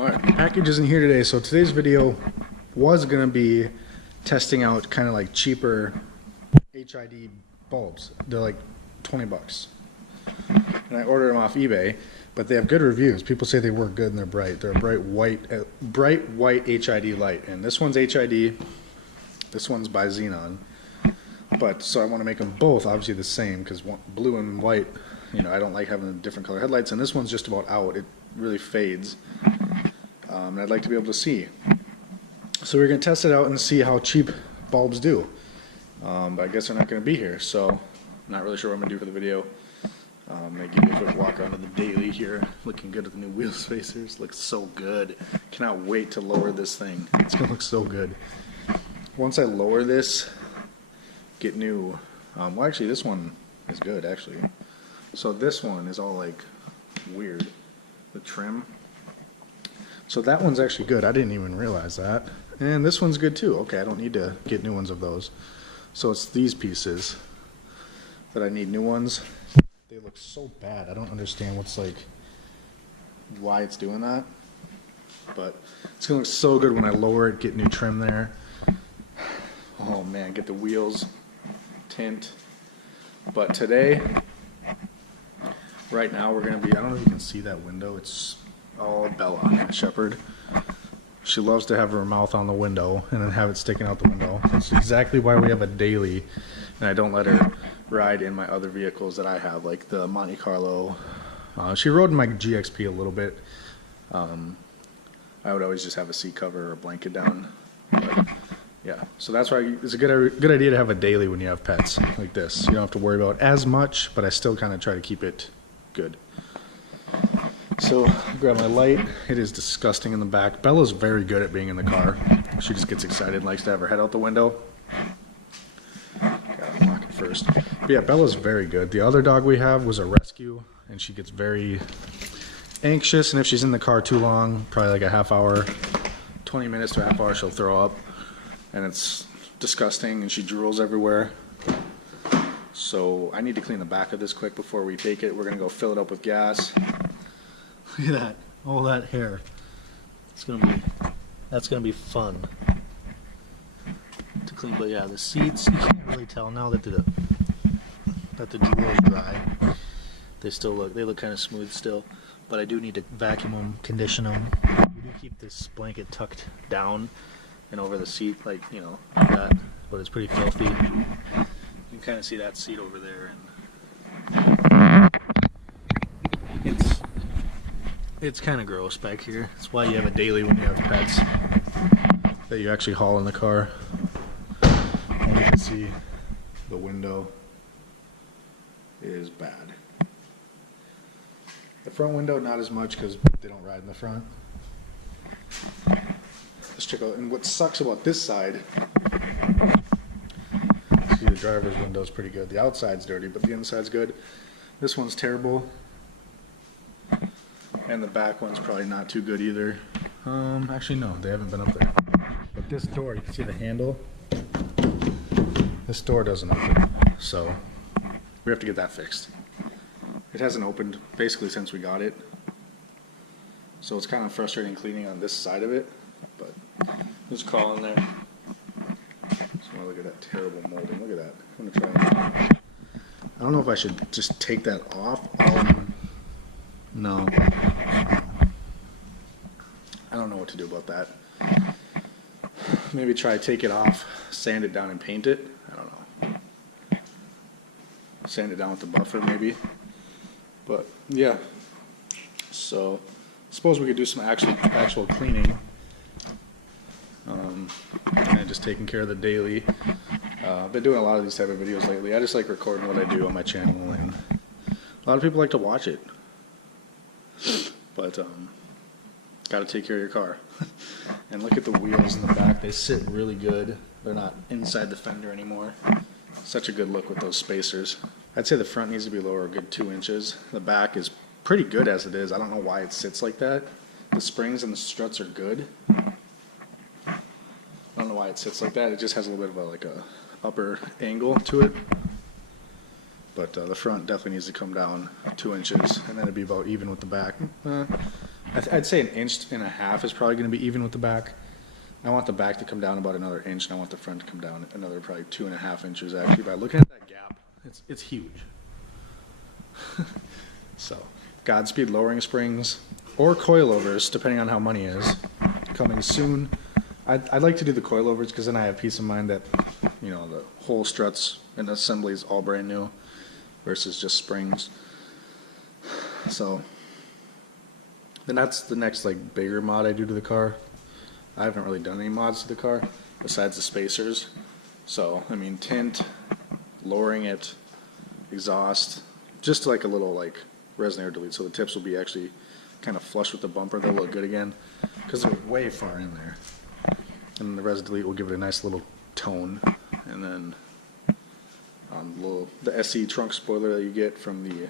Alright, package isn't here today, so today's video was going to be testing out kind of like cheaper HID bulbs. They're like 20 bucks. And I ordered them off eBay, but they have good reviews. People say they work good and they're bright. They're a bright white HID light. And this one's HID, this one's by Xenon. But so I want to make them both obviously the same, because blue and white, you know, I don't like having different color headlights, and this one's just about out. It really fades. And I'd like to be able to see. So we're going to test it out and see how cheap bulbs do. But I guess they're not going to be here, so I'm not really sure what I'm going to do for the video. I'm going to give you a quick walk around of the daily here. Looking good with the new wheel spacers. Looks so good. Cannot wait to lower this thing. It's going to look so good. Once I lower this, get new. Well, actually, this one is good, actually. So this one is all like weird. The trim. So that one's actually good. I didn't even realize that. And this one's good too. Okay, I don't need to get new ones of those. So it's these pieces that I need new ones. They look so bad. I don't understand why it's doing that. But it's gonna look so good when I lower it, get new trim there. Oh man, get the wheels, tint. But today, right now we're gonna be, I don't know if you can see that window, it's all Bella and Shepherd. She loves to have her mouth on the window and then have it sticking out the window. That's exactly why we have a daily, and I don't let her ride in my other vehicles that I have, like the Monte Carlo. She rode in my GXP a little bit. I would always just have a seat cover or a blanket down. But yeah, so that's why it's a good idea to have a daily when you have pets like this. You don't have to worry about as much, but I still kind of try to keep it good. So, grab my light. It is disgusting in the back. Bella's very good at being in the car. She just gets excited and likes to have her head out the window. Gotta unlock it first. But yeah, Bella's very good. The other dog we have was a rescue, and she gets very anxious, and if she's in the car too long, probably like a half hour, 20 minutes to a half hour, she'll throw up. And it's disgusting, and she drools everywhere. So I need to clean the back of this quick before we take it. We're gonna go fill it up with gas. Look at that, all that hair. That's gonna be fun to clean. But yeah, the seats, you can't really tell now that the drool is dry. They look kind of smooth still. But I do need to vacuum them, condition them. We do keep this blanket tucked down and over the seat, like, you know, like that. But it's pretty filthy. You can kind of see that seat over there, and it's kind of gross back here. That's why you have a daily when you have pets that you actually haul in the car. And you can see the window is bad. The front window, not as much because they don't ride in the front. Let's check out. And what sucks about this side, see, the driver's window is pretty good. The outside's dirty, but the inside's good. This one's terrible. And the back one's probably not too good either. Actually, no, they haven't been up there. But this door, you can see the handle. This door doesn't open, so we have to get that fixed. It hasn't opened basically since we got it. So it's kind of frustrating cleaning on this side of it, but just crawl in there. So look at that terrible molding. Look at that. I'm gonna try. I don't know if I should just take that off. No. I don't know what to do about that. Maybe try to take it off, sand it down and paint it. I don't know. Sand it down with the buffer maybe. But yeah. So I suppose we could do some actual cleaning. And just taking care of the daily. I've been doing a lot of these type of videos lately. I just like recording what I do on my channel, and a lot of people like to watch it. But gotta take care of your car. And look at the wheels in the back. They sit really good. They're not inside the fender anymore. Such a good look with those spacers. I'd say the front needs to be lower a good 2 inches. The back is pretty good as it is. I don't know why it sits like that. The springs and the struts are good. I don't know why it sits like that. It just has a little bit of a upper angle to it. But the front definitely needs to come down 2 inches, and then it'd be about even with the back. I'd say 1.5 inches is probably going to be even with the back. I want the back to come down about another inch, and I want the front to come down another probably 2.5 inches. Actually, by looking at that gap, it's huge. So, Godspeed lowering springs or coilovers, depending on how money is, coming soon. I'd like to do the coilovers because then I have peace of mind that, you know, the whole struts and assembly is all brand new versus just springs. So then that's the next like bigger mod I do to the car. I haven't really done any mods to the car besides the spacers. So I mean, tint, lowering it, exhaust, just like a little like resonator delete, so the tips will be actually kind of flush with the bumper. They'll look good again because they're way far in there. And the res delete will give it a nice little tone. And then the SE trunk spoiler that you get from the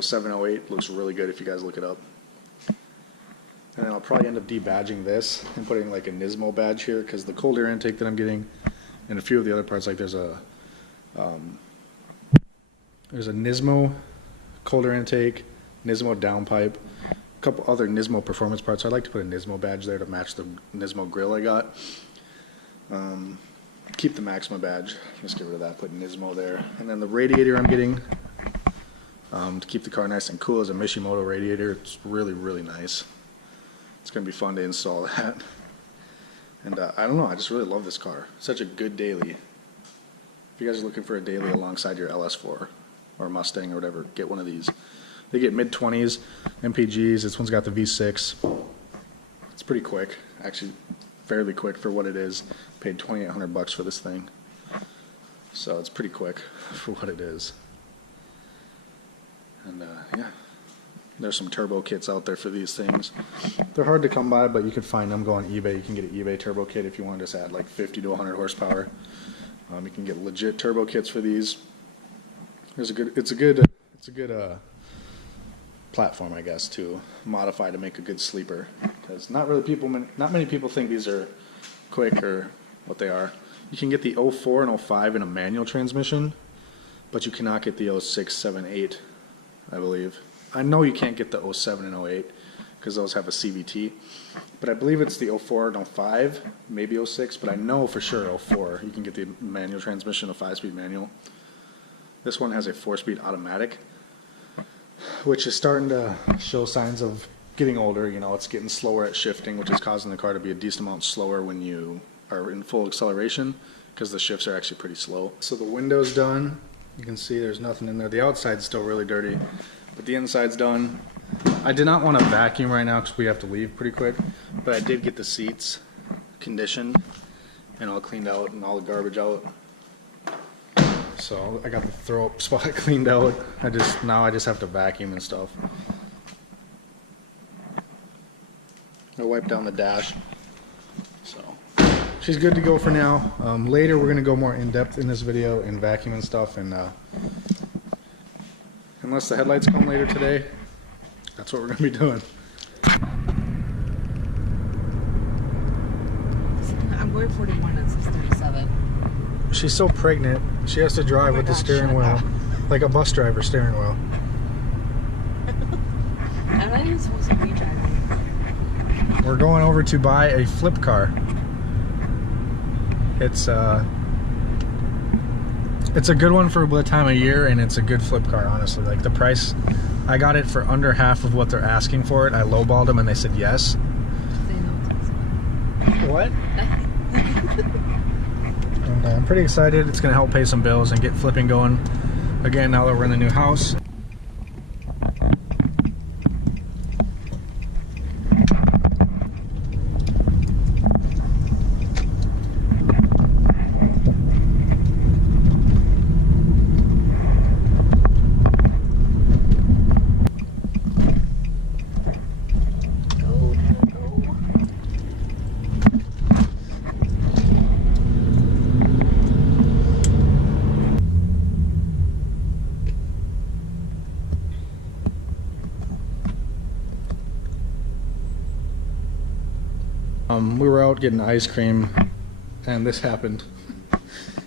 0708 looks really good if you guys look it up. And then I'll probably end up debadging this and putting like a Nismo badge here because the cold air intake that I'm getting and a few of the other parts, like there's a Nismo cold air intake, Nismo downpipe, a couple other Nismo performance parts. So I'd like to put a Nismo badge there to match the Nismo grill I got. Keep the Maxima badge, just get rid of that, put Nismo there. And then the radiator I'm getting to keep the car nice and cool is a Mishimoto radiator. It's really, really nice. It's going to be fun to install that. And I don't know, I just really love this car. Such a good daily. If you guys are looking for a daily alongside your LS4 or Mustang or whatever, get one of these. They get mid-20s, MPGs. This one's got the V6. It's pretty quick, actually fairly quick for what it is. Paid $2,800 for this thing. So it's pretty quick for what it is. And yeah, there's some turbo kits out there for these things. They're hard to come by, but you can find them. Go on eBay. You can get an eBay turbo kit if you want to just add like 50 to 100 horsepower. You can get legit turbo kits for these. It's a good platform, I guess, to modify to make a good sleeper. Because not many people think these are quick or what they are. You can get the 04 and 05 in a manual transmission, but you cannot get the 06, 7, 8, I believe. I know you can't get the 07 and 08 because those have a CVT, but I believe it's the 04 and 05, maybe 06, but I know for sure 04 you can get the manual transmission, a 5-speed manual. This one has a 4-speed automatic, which is starting to show signs of getting older. You know, it's getting slower at shifting, which is causing the car to be a decent amount slower when you are in full acceleration because the shifts are actually pretty slow. So the window's done. You can see there's nothing in there. The outside's still really dirty, but the inside's done. I did not want to vacuum right now because we have to leave pretty quick, but I did get the seats conditioned and all cleaned out and all the garbage out. So I got the throw up spot cleaned out. Now I just have to vacuum and stuff. I wiped down the dash. So she's good to go for now. Later we're gonna go more in depth in this video in vacuum and stuff, and unless the headlights come later today, that's what we're gonna be doing. I'm going 41 and 637. She's so pregnant, she has to drive with the steering wheel, like a bus driver steering wheel. I'm not even supposed to be driving. We're going over to buy a flip car. It's a good one for the time of year, and it's a good flip car, honestly. Like the price, I got it for under half of what they're asking for it. I lowballed them and they said yes. What? And I'm pretty excited. It's going to help pay some bills and get flipping going again now that we're in the new house. We were out getting ice cream and this happened.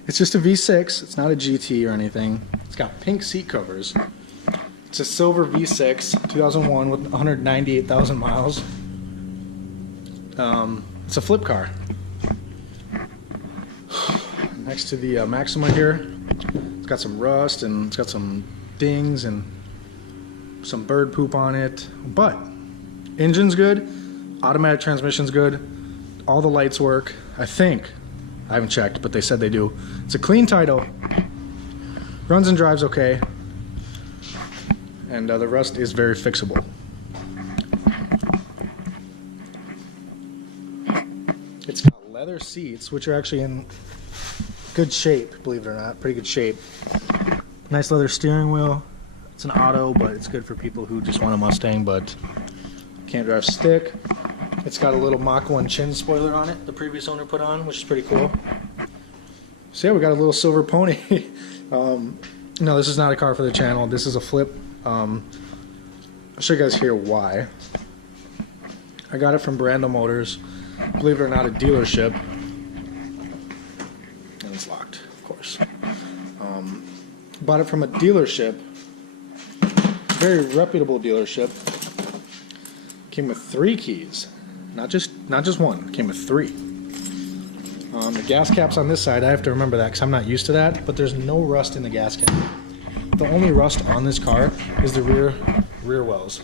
It's just a V6, it's not a GT or anything. It's got pink seat covers. It's a silver V6, 2001 with 198,000 miles. It's a flip car. Next to the Maxima here, it's got some rust and it's got some dings and some bird poop on it. But engine's good, automatic transmission's good, all the lights work, I think. I haven't checked, but they said they do. It's a clean title, runs and drives okay, and the rust is very fixable. It's got leather seats, which are actually in good shape, believe it or not, pretty good shape. Nice leather steering wheel. It's an auto, but it's good for people who just want a Mustang but can't drive stick. It's got a little Mach 1 chin spoiler on it the previous owner put on, which is pretty cool. So yeah, we got a little silver pony. No, this is not a car for the channel. This is a flip. I'll show you guys here why. I got it from Brando Motors. Believe it or not, a dealership. And it's locked, of course. Bought it from a dealership. Very reputable dealership. Came with 3 keys. Not just one. Came with 3. The gas cap's on this side. I have to remember that because I'm not used to that. But there's no rust in the gas cap. The only rust on this car is the rear wells.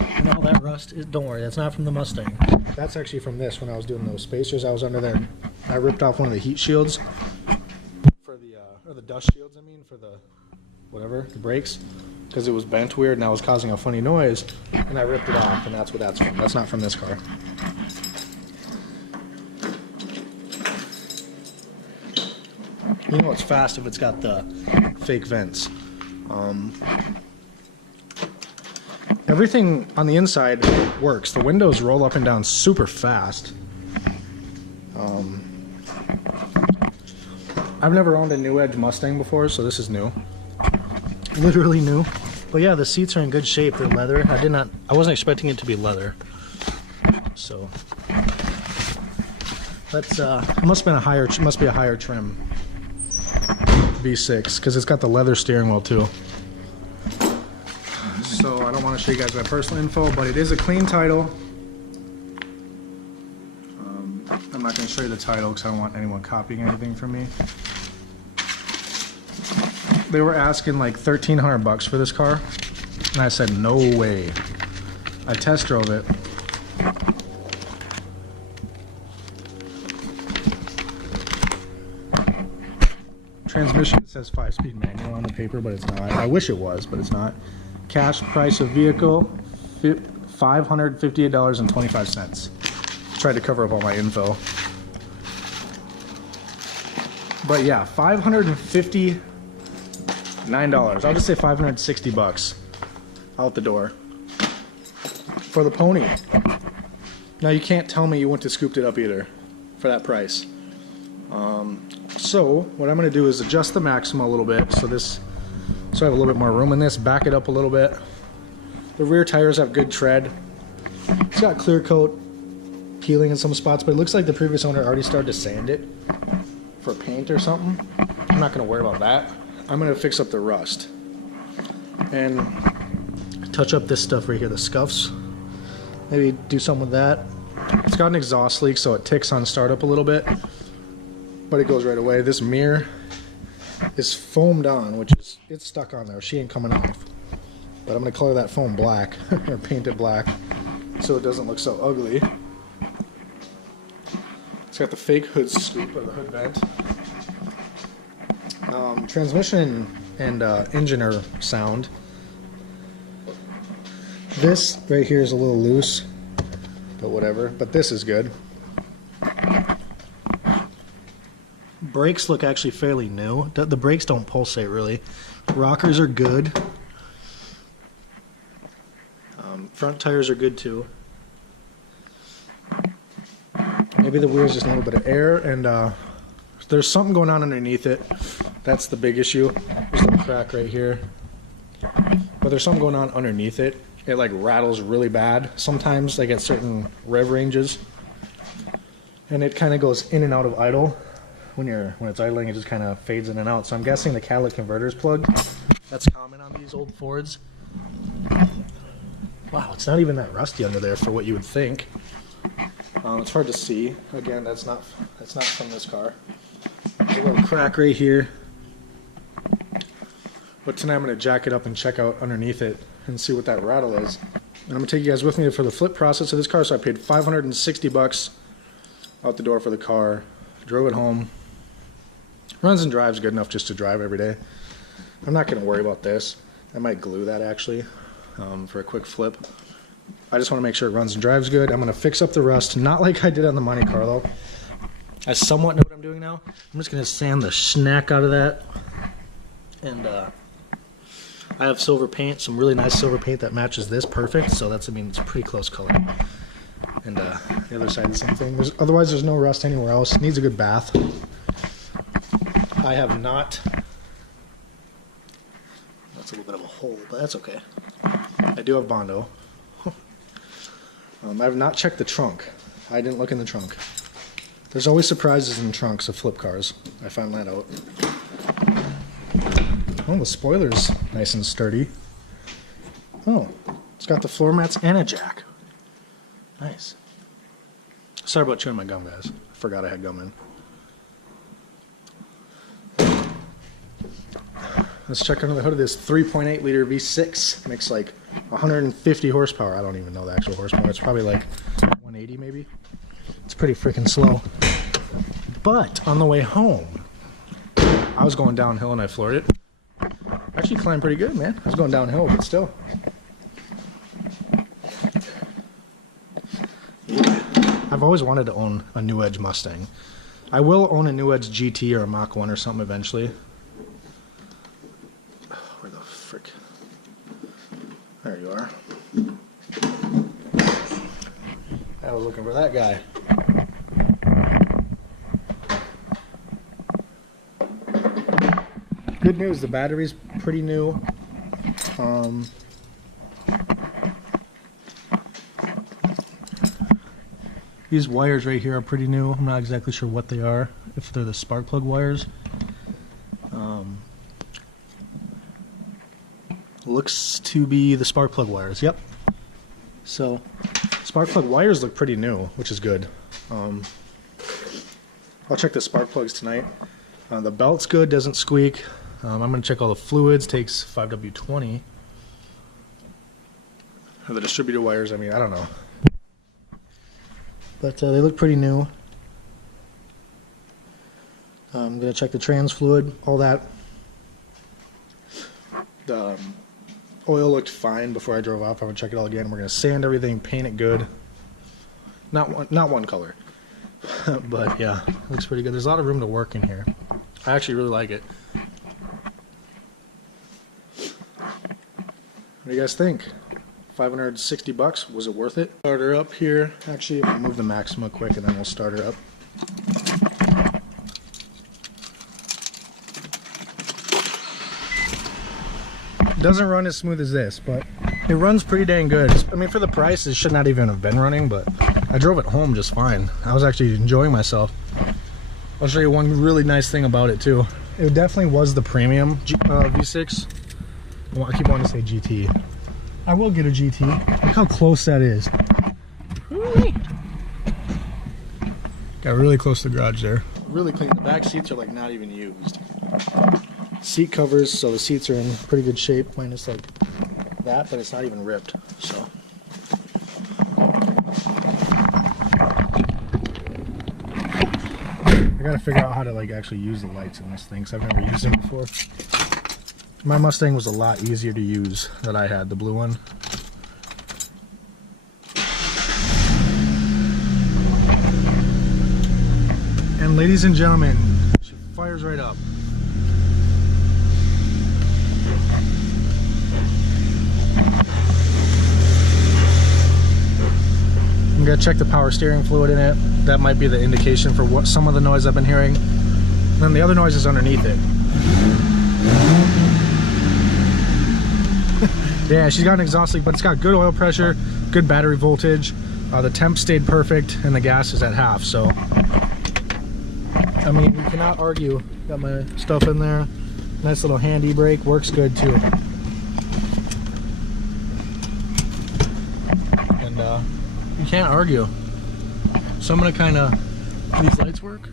And all that rust is, don't worry, that's not from the Mustang. That's actually from this. When I was doing those spacers, I was under there. I ripped off one of the heat shields for the or the dust shields. I mean, for the whatever, the brakes, because it was bent weird and that was causing a funny noise, and I ripped it off, and that's what that's from. That's not from this car. You know it's fast if it's got the fake vents. Everything on the inside works. The windows roll up and down super fast. I've never owned a New Edge Mustang before, so this is new. Literally new. But yeah, the seats are in good shape. They're leather. I wasn't expecting it to be leather. So that's it must be a higher trim V6 because it's got the leather steering wheel too. So I don't want to show you guys my personal info, but it is a clean title. I'm not going to show you the title because I don't want anyone copying anything from me. They were asking like $1,300 for this car, and I said no way. I test drove it. Transmission says 5-speed manual on the paper, but it's not. I wish it was, but it's not. Cash price of vehicle, $558.25. Tried to cover up all my info. But yeah, $559. I'll just say $560 out the door for the pony. Now you can't tell me you went to scooped it up either for that price. So what I'm going to do is adjust the Maxima a little bit so I have a little bit more room in this. Back it up a little bit. The rear tires have good tread. It's got clear coat peeling in some spots, but it looks like the previous owner already started to sand it for paint or something. I'm not going to worry about that. I'm going to fix up the rust and touch up this stuff right here, the scuffs. Maybe do something with that. It's got an exhaust leak, so it ticks on startup a little bit, but it goes right away. This mirror is foamed on, which is, it's stuck on there. She ain't coming off. But I'm going to color that foam black or paint it black so it doesn't look so ugly. It's got the fake hood scoop or the hood vent. Transmission and engine are sound. This right here is a little loose, but whatever. But this is good. Brakes look actually fairly new. The brakes don't pulsate really. Rockers are good. Front tires are good too. Maybe the wheels just need a little bit of air, and there's something going on underneath it. That's the big issue. There's a crack right here. But there's something going on underneath it. It like rattles really bad. Sometimes like at certain rev ranges. And it kind of goes in and out of idle. when it's idling, it just kind of fades in and out. So I'm guessing the catalytic converter is plugged. That's common on these old Fords. Wow, it's not even that rusty under there for what you would think. It's hard to see. Again, that's not from this car. There's a little crack right here. But tonight I'm going to jack it up and check out underneath it and see what that rattle is. And I'm going to take you guys with me for the flip process of this car. So I paid $560 out the door for the car. Drove it home. Runs and drives good enough just to drive every day. I'm not going to worry about this. I might glue that actually for a quick flip. I just want to make sure it runs and drives good. I'm going to fix up the rust, not like I did on the Monte Carlo. I somewhat know what I'm doing now. I'm just going to sand the schnack out of that. And I have silver paint, some really nice silver paint that matches this perfect. So that's, I mean, it's a pretty close color. And the other side, the same thing. Otherwise, there's no rust anywhere else. It needs a good bath. I have not. That's a little bit of a hole, but that's okay. I do have Bondo. I have not checked the trunk. I didn't look in the trunk. There's always surprises in trunks of flip cars. I found that out. Oh, the spoiler's nice and sturdy. Oh, it's got the floor mats and a jack. Nice. Sorry about chewing my gum, guys. I forgot I had gum in. Let's check under the hood of this 3.8 liter V6. Makes like 150 horsepower. I don't even know the actual horsepower. It's probably like 180 maybe. It's pretty freaking slow. But on the way home, I was going downhill and I floored it. Actually climbed pretty good, man. I was going downhill, but still. I've always wanted to own a New Edge Mustang. I will own a New Edge GT or a Mach 1 or something eventually. Where the frick? There you are. I was looking for that guy. Good news, the battery's pretty new. These wires right here are pretty new. I'm not exactly sure what they are, if they're the spark plug wires. Looks to be the spark plug wires, yep. So, spark plug wires look pretty new, which is good. I'll check the spark plugs tonight. The belt's good, doesn't squeak. I'm going to check all the fluids, takes 5W20. The distributor wires, I mean, I don't know. But they look pretty new. I'm going to check the trans fluid, all that. The oil looked fine before I drove off. I'm going to check it all again. We're going to sand everything, paint it good. Not one color. But yeah, looks pretty good. There's a lot of room to work in here. I actually really like it. What do you guys think? $560, was it worth it? Start her up here. Actually, I'll move the Maxima quick and then we'll start her up. Doesn't run as smooth as this, but it runs pretty dang good. I mean, for the price, it should not even have been running, but I drove it home just fine. I was actually enjoying myself. I'll show you one really nice thing about it too. It definitely was the premium V6. I keep wanting to say GT. I will get a GT. Look how close that is. Got really close to the garage there. Really clean. The back seats are like not even used. Seat covers, so the seats are in pretty good shape, minus like that, but it's not even ripped. So. I gotta figure out how to like actually use the lights in this thing, because I've never used them before. My Mustang was a lot easier to use than I had, the blue one. And ladies and gentlemen, she fires right up. I'm gonna check the power steering fluid in it. That might be the indication for what some of the noise I've been hearing. And then the other noise is underneath it. Yeah, she's got an exhaust leak, but it's got good oil pressure, good battery voltage. The temp stayed perfect, and the gas is at half, so I mean, you cannot argue. Got my stuff in there. Nice little handy brake, works good too. And you can't argue. So I'm gonna kind of, these lights work?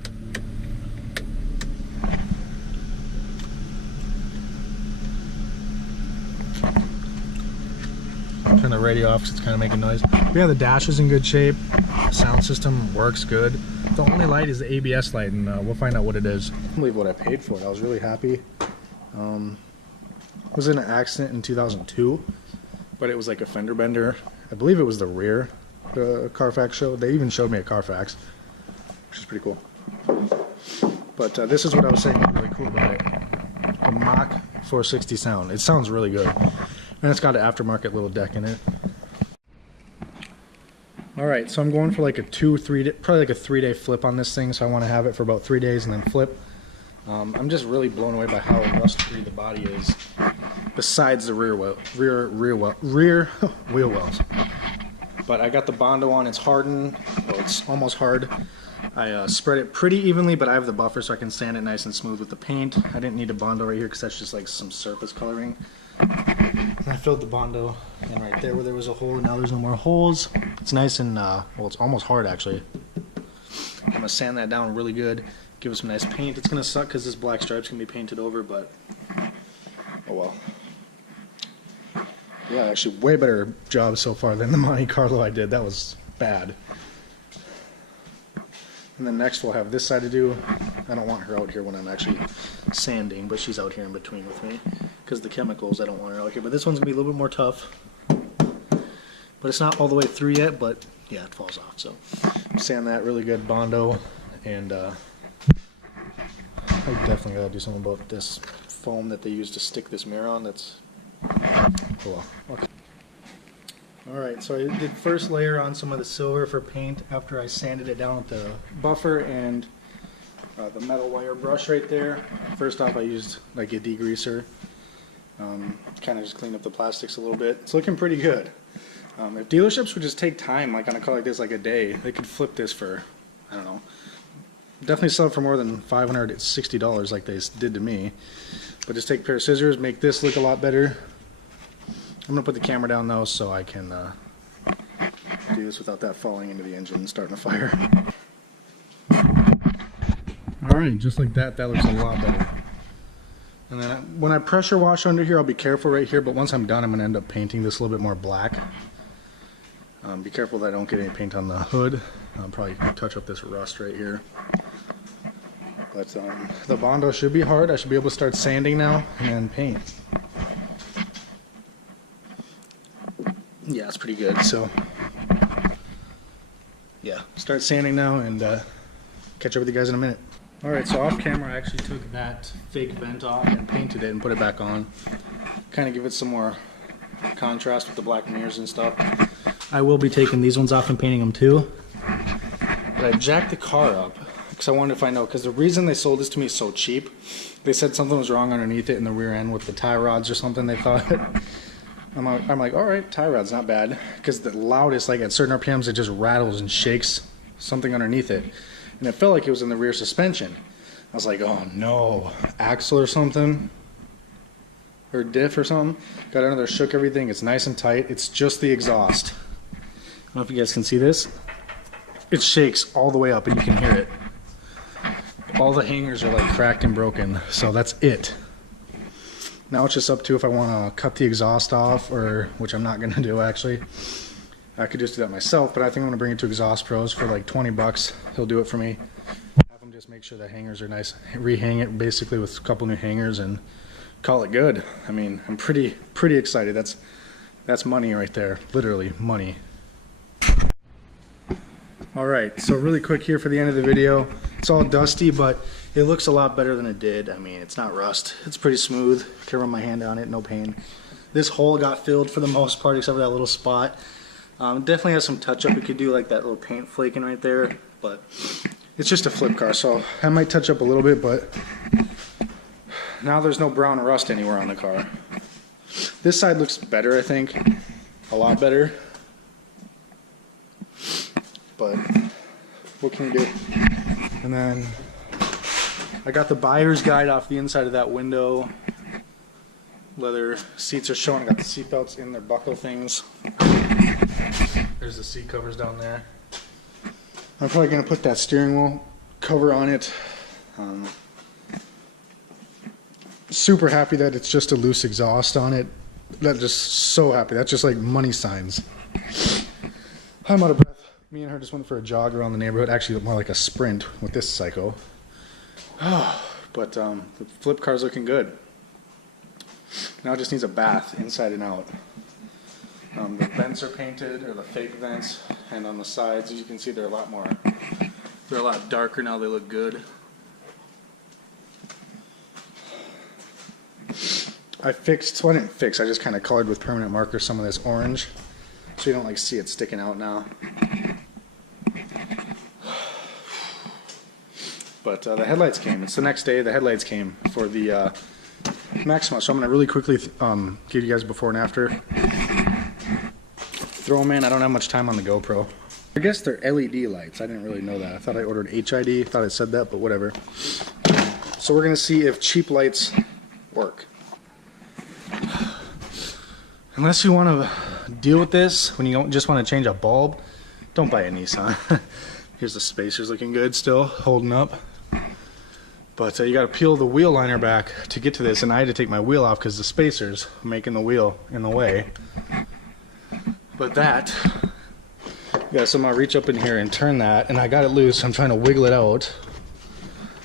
Turn the radio off because it's kind of making noise. Yeah, the dash is in good shape. Sound system works good. The only light is the ABS light, and we'll find out what it is. I can't believe what I paid for it. I was really happy. I was in an accident in 2002, but it was like a fender bender. I believe it was the rear, the Carfax showed. They even showed me a Carfax, which is pretty cool. But this is what I was saying was really cool about it. The Mach 460 sound. It sounds really good. And it's got an aftermarket little deck in it. Alright, so I'm going for like a probably like a 3-day flip on this thing, so I want to have it for about 3 days and then flip. I'm just really blown away by how rust-free the body is, besides the rear wheel wells. But I got the Bondo on, it's hardened, well, it's almost hard. I spread it pretty evenly, but I have the buffer so I can sand it nice and smooth with the paint. I didn't need a Bondo right here because that's just like some surface coloring. And I filled the Bondo in right there where there was a hole. Now there's no more holes. It's nice and, well, it's almost hard actually. I'm going to sand that down really good. Give it some nice paint. It's going to suck because this black stripe's going to be painted over, but oh well. Yeah, actually way better job so far than the Monte Carlo I did. That was bad. And then next we'll have this side to do. I don't want her out here when I'm actually sanding, but she's out here in between with me because the chemicals, I don't want her out here. But this one's going to be a little bit more tough. But it's not all the way through yet, but yeah, it falls off. So sand that really good, Bondo, and I definitely got to do something about this foam that they use to stick this mirror on. That's, oh well. Okay. Alright, so I did first layer on some of the silver for paint after I sanded it down with the buffer and the metal wire brush right there. First off, I used like a degreaser, kind of just cleaned up the plastics a little bit. It's looking pretty good. If dealerships would just take time, like on a car like this, like a day, they could flip this for, I don't know, definitely sell it for more than $560 like they did to me. But just take a pair of scissors, make this look a lot better. I'm going to put the camera down though so I can do this without that falling into the engine and starting a fire. Alright, just like that, that looks a lot better. And then when I pressure wash under here, I'll be careful right here, but once I'm done, I'm going to end up painting this a little bit more black. Be careful that I don't get any paint on the hood. I'll probably touch up this rust right here. But the Bondo should be hard. I should be able to start sanding now and then paint. Yeah, it's pretty good. So, yeah, start sanding now and catch up with you guys in a minute. Alright, so off camera I actually took that fake vent off and painted it and put it back on. Kind of give it some more contrast with the black mirrors and stuff. I will be taking these ones off and painting them too. But I jacked the car up because I wanted to find out, because the reason they sold this to me so cheap, they said something was wrong underneath it in the rear end with the tie rods or something, they thought. I'm like, alright, tie rod's not bad, because the loudest, like at certain RPMs, it just rattles and shakes something underneath it. And it felt like it was in the rear suspension. I was like, oh no, axle or something, or diff or something. Got under there, shook everything, it's nice and tight. It's just the exhaust. I don't know if you guys can see this. It shakes all the way up and you can hear it. All the hangers are like cracked and broken, so that's it. Now it's just up to if I want to cut the exhaust off, or, which I'm not going to do actually. I could just do that myself, but I think I'm going to bring it to Exhaust Pros for like 20 bucks. He'll do it for me. Have him just make sure the hangers are nice. Rehang it basically with a couple new hangers and call it good. I mean, I'm pretty excited. That's money right there. Literally money. Alright, so really quick here for the end of the video. It's all dusty, but it looks a lot better than it did. I mean, it's not rust. It's pretty smooth. Can run my hand on it, no pain. This hole got filled for the most part, except for that little spot. Definitely has some touch-up. You could do like that little paint flaking right there, but it's just a flip car, so I might touch up a little bit, but now there's no brown rust anywhere on the car. This side looks better, I think. A lot better. But what can you do? And then I got the buyer's guide off the inside of that window. Leather seats are showing. I got the seat belts in their buckle things. There's the seat covers down there. I'm probably going to put that steering wheel cover on it. Super happy that it's just a loose exhaust on it. That's just so happy. That's just like money signs. I'm out of breath. Me and her just went for a jog around the neighborhood. Actually, more like a sprint with this psycho. But the flip car's looking good. Now it just needs a bath inside and out. The vents are painted, or the fake vents, and on the sides, as you can see, they're a lot darker now. They look good. I just kind of colored with permanent marker some of this orange, so you don't like see it sticking out now. But the headlights came. It's the next day. The headlights came for the Maxima. So I'm going to really quickly give you guys before and after. Throw them in. I don't have much time on the GoPro. I guess they're LED lights. I didn't really know that. I thought I ordered HID. Thought it said that, but whatever. So we're going to see if cheap lights work. Unless you want to deal with this, when you don't just want to change a bulb, don't buy a Nissan. Here's the spacers looking good still, holding up. But you got to peel the wheel liner back to get to this, and I had to take my wheel off because the spacers are making the wheel in the way. But that, yeah, so I'm going to reach up in here and turn that, and I got it loose. I'm trying to wiggle it out,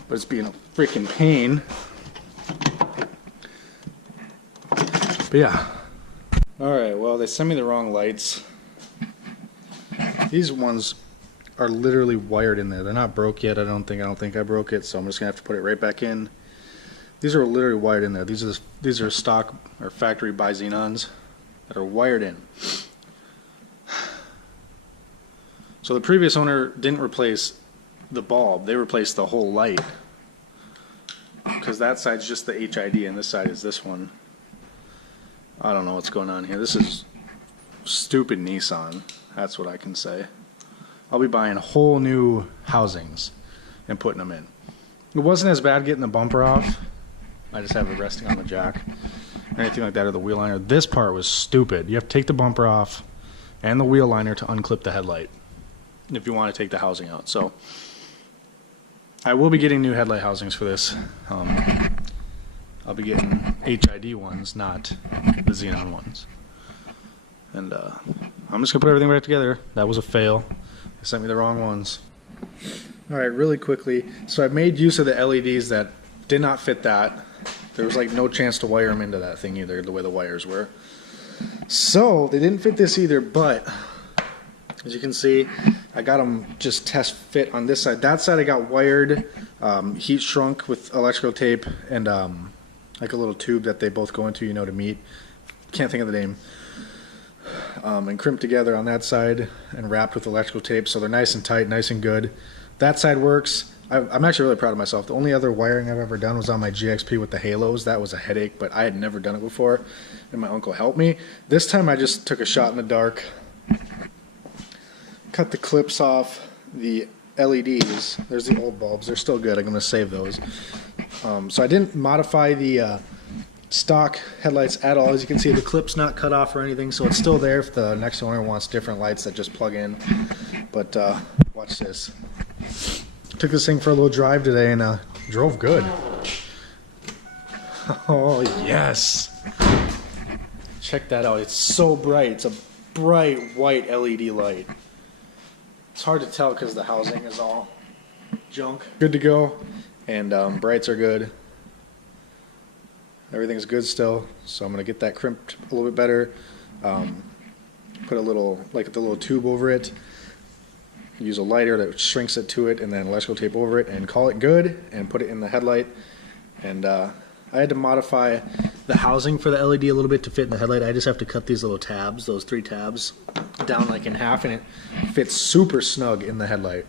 but it's being a freaking pain. But yeah. Alright, well, they sent me the wrong lights. These ones are literally wired in there. They're not broke yet. I don't think I broke it, so I'm just gonna have to put it right back in. These are literally wired in there. These are stock or factory bi-xenons that are wired in. So the previous owner didn't replace the bulb. They replaced the whole light, because that side's just the HID and this side is this one. I don't know what's going on here. This is stupid Nissan. That's what I can say. I'll be buying whole new housings and putting them in. It wasn't as bad getting the bumper off. I just have it resting on the jack or anything like that, or the wheel liner. This part was stupid. You have to take the bumper off and the wheel liner to unclip the headlight if you want to take the housing out. So I will be getting new headlight housings for this. I'll be getting HID ones, not the Xenon ones. And I'm just going to put everything back together. That was a fail. They sent me the wrong ones. Alright, really quickly. So I made use of the LEDs that did not fit that. There was like no chance to wire them into that thing either, the way the wires were. So they didn't fit this either, but as you can see, I got them just test fit on this side. That side I got wired, heat shrunk with electrical tape, and like a little tube that they both go into, you know, to meet. Can't think of the name. And crimped together on that side and wrapped with electrical tape, so they're nice and tight, nice and good. That side works. I'm actually really proud of myself. The only other wiring I've ever done was on my GXP with the halos. That was a headache, but I had never done it before, and my uncle helped me. This time I just took a shot in the dark, cut the clips off the LEDs. There's the old bulbs. They're still good. I'm going to save those. So I didn't modify the stock headlights at all. As you can see, the clip's not cut off or anything, so it's still there if the next owner wants different lights that just plug in. But watch this. Took this thing for a little drive today and drove good. Oh yes, check that out. It's so bright. It's a bright white LED light. It's hard to tell because the housing is all junk. Good to go, and brights are good. Everything's good still, so I'm gonna get that crimped a little bit better. Put a little, like the little tube over it. Use a lighter that shrinks it to it, and then electrical tape over it, and call it good, and put it in the headlight. And I had to modify the housing for the LED a little bit to fit in the headlight. I just have to cut these little tabs, those 3 tabs, down like in half, and it fits super snug in the headlight.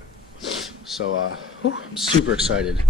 So I'm super excited.